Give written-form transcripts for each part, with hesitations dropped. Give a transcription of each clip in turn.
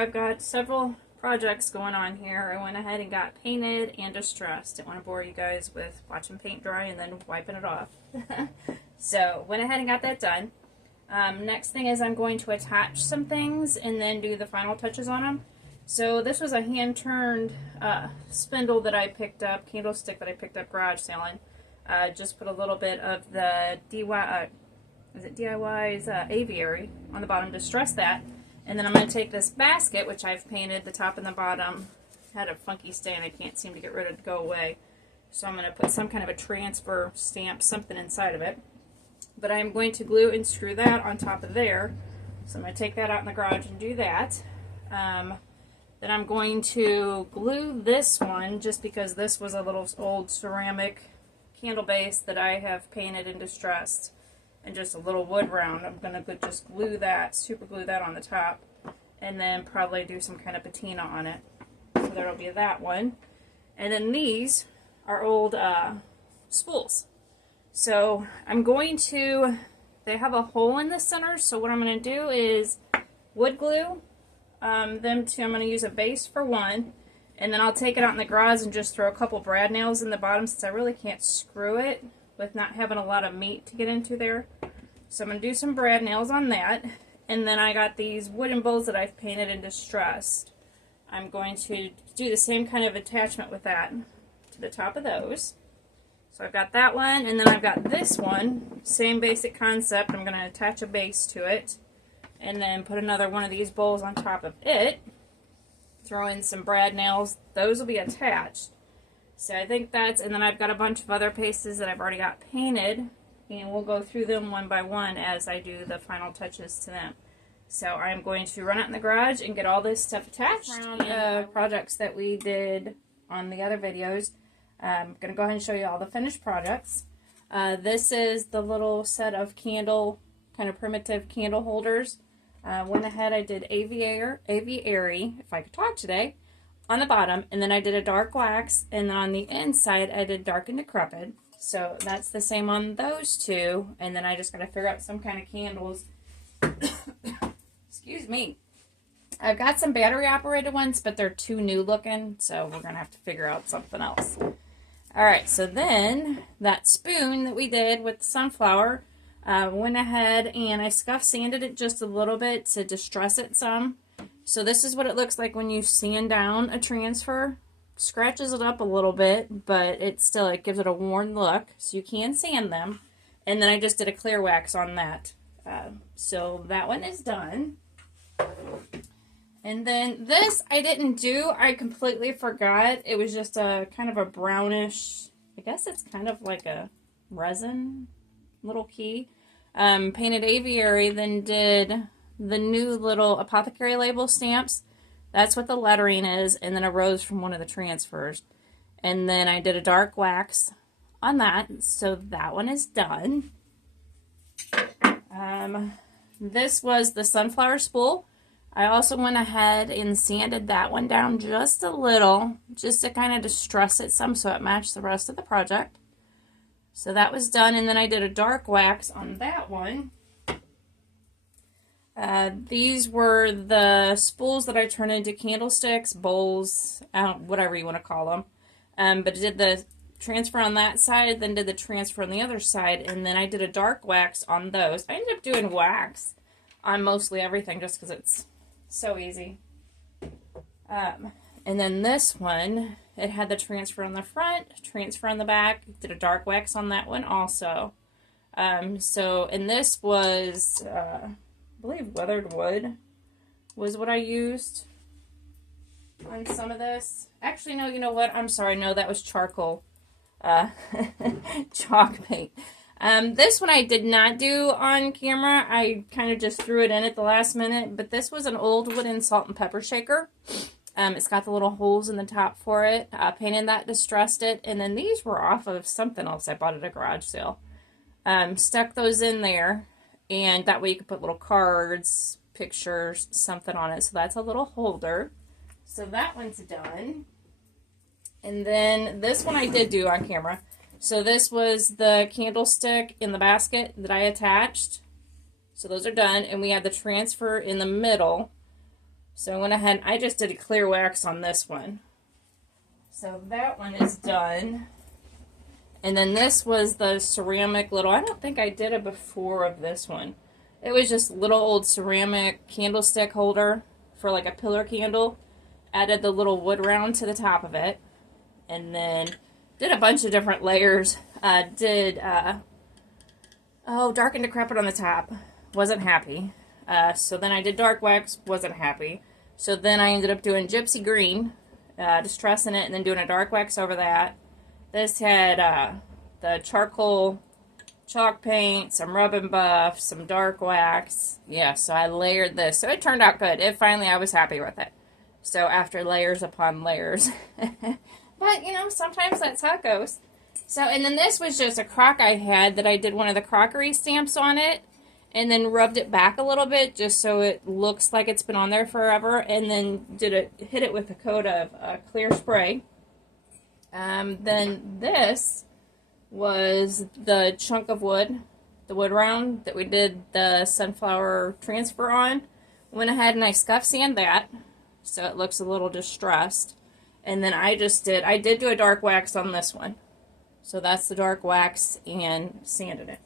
I've got several projects going on here. I went ahead and got painted and distressed. Didn't want to bore you guys with watching paint dry and then wiping it off. So went ahead and got that done. Next thing is I'm going to attach some things and then do the final touches on them. So this was a hand-turned spindle that I picked up, candlestick that I picked up garage selling. Just put a little bit of the DIY's aviary on the bottom, distress that. And then I'm going to take this basket, which I've painted the top and the bottom, had a funky stain I can't seem to get rid of to go away. So I'm going to put some kind of a transfer stamp, something inside of it. But I'm going to glue and screw that on top of there. So I'm going to take that out in the garage and do that. Then I'm going to glue this one, just because this was a little old ceramic candle base that I have painted and distressed, and just a little wood round. I'm going to just glue that, super glue that on the top, and then probably do some kind of patina on it. So there'll be that one. And then these are old spools. So I'm going to, they have a hole in the center, so what I'm going to do is wood glue them two. I'm going to use a base for one, and then I'll take it out in the garage and just throw a couple brad nails in the bottom, since I really can't screw it with not having a lot of meat to get into there. So I'm going to do some brad nails on that. And then I got these wooden bowls that I've painted and distressed. I'm going to do the same kind of attachment with that to the top of those. So I've got that one, and then I've got this one, same basic concept. I'm going to attach a base to it, and then put another one of these bowls on top of it. Throw in some brad nails. Those will be attached. So I think that's, and then I've got a bunch of other pieces that I've already got painted, and we'll go through them one by one as I do the final touches to them. So I'm going to run out in the garage and get all this stuff attached. Projects that we did on the other videos. I'm going to go ahead and show you all the finished projects. This is the little set of candle, kind of primitive candle holders. Went ahead, I did aviary, if I could talk today, on the bottom, and then I did a dark wax, and then on the inside I did dark and decrepit. So that's the same on those two, and then I just got to figure out some kind of candles. Excuse me. I've got some battery operated ones, but they're too new looking, so we're going to have to figure out something else. Alright, so then that spoon that we did with the sunflower, went ahead and I scuff sanded it just a little bit to distress it some. So this is what it looks like when you sand down a transfer. Scratches it up a little bit, but it gives it a worn look, so you can sand them. And then I just did a clear wax on that. So that one is done. And then this I didn't do. I completely forgot. It was just a kind of a brownish, I guess it's kind of like a resin little key. Painted aviary, then did the new little apothecary label stamps. That's what the lettering is, and then a rose from one of the transfers. And then I did a dark wax on that, so that one is done. This was the sunflower spool. I also went ahead and sanded that one down just a little, just to kind of distress it some so it matched the rest of the project. So that was done, and then I did a dark wax on that one. These were the spools that I turned into candlesticks, bowls, whatever you want to call them. But I did the transfer on that side, then did the transfer on the other side, and then I did a dark wax on those. I ended up doing wax on mostly everything just because it's so easy. And then this one, it had the transfer on the front, transfer on the back. Did a dark wax on that one also. And this was, I believe weathered wood was what I used on some of this. Actually, no, you know what? I'm sorry. No, that was charcoal. Chalk paint. This one I did not do on camera. I kind of just threw it in at the last minute, but this was an old wooden salt and pepper shaker. It's got the little holes in the top for it. Painted that, distressed it, and then these were off of something else I bought at a garage sale. Stuck those in there, and that way you could put little cards, pictures, something on it. So that's a little holder. So that one's done. And then this one I did do on camera. So this was the candlestick in the basket that I attached. So those are done, and we had the transfer in the middle. So I went ahead, I just did a clear wax on this one. So that one is done. And then this was the ceramic little, I don't think I did it before of this one. It was just little old ceramic candlestick holder for like a pillar candle. Added the little wood round to the top of it. And then did a bunch of different layers. Dark and Decrepit on the top. Wasn't happy. So then I did dark wax. Wasn't happy. So then I ended up doing Gypsy Green. Distressing it and then doing a dark wax over that. This had the charcoal chalk paint, some rub and buff, some dark wax. Yeah, so I layered this. So it turned out good. I was happy with it. So after layers upon layers. But, you know, sometimes that's how it goes. So, and then this was just a crock I had that I did one of the crockery stamps on it. And then rubbed it back a little bit just so it looks like it's been on there forever. And then hit it with a coat of clear spray. Then this was the chunk of wood, the wood round that we did the sunflower transfer on. Went ahead and I scuff sand that so it looks a little distressed. And then I did do a dark wax on this one. So that's the dark wax and sanded it.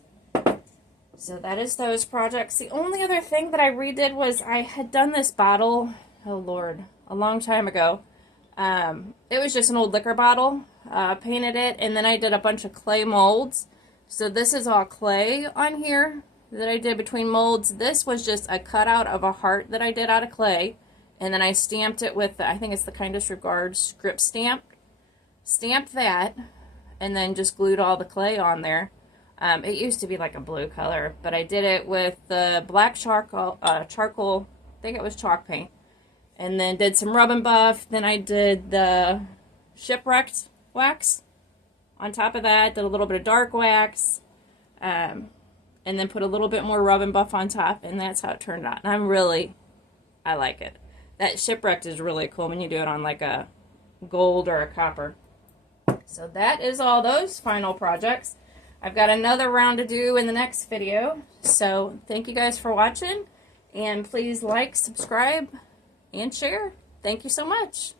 So that is those projects. The only other thing that I redid was I had done this bottle, oh Lord, a long time ago. It was just an old liquor bottle. Painted it, and then I did a bunch of clay molds. So this is all clay on here that I did between molds. This was just a cutout of a heart that I did out of clay. And then I stamped it with, I think it's the Kindest Regards script stamp. Stamped that, and then just glued all the clay on there. It used to be like a blue color, but I did it with the black charcoal, I think it was chalk paint. And then did some rub and buff. Then I did the Shipwrecked wax on top of that. Did a little bit of dark wax. And then put a little bit more rub and buff on top. And that's how it turned out. And I like it. That Shipwrecked is really cool when you do it on like a gold or a copper. So that is all those final projects. I've got another round to do in the next video. So thank you guys for watching. And please like, subscribe, and share. Thank you so much.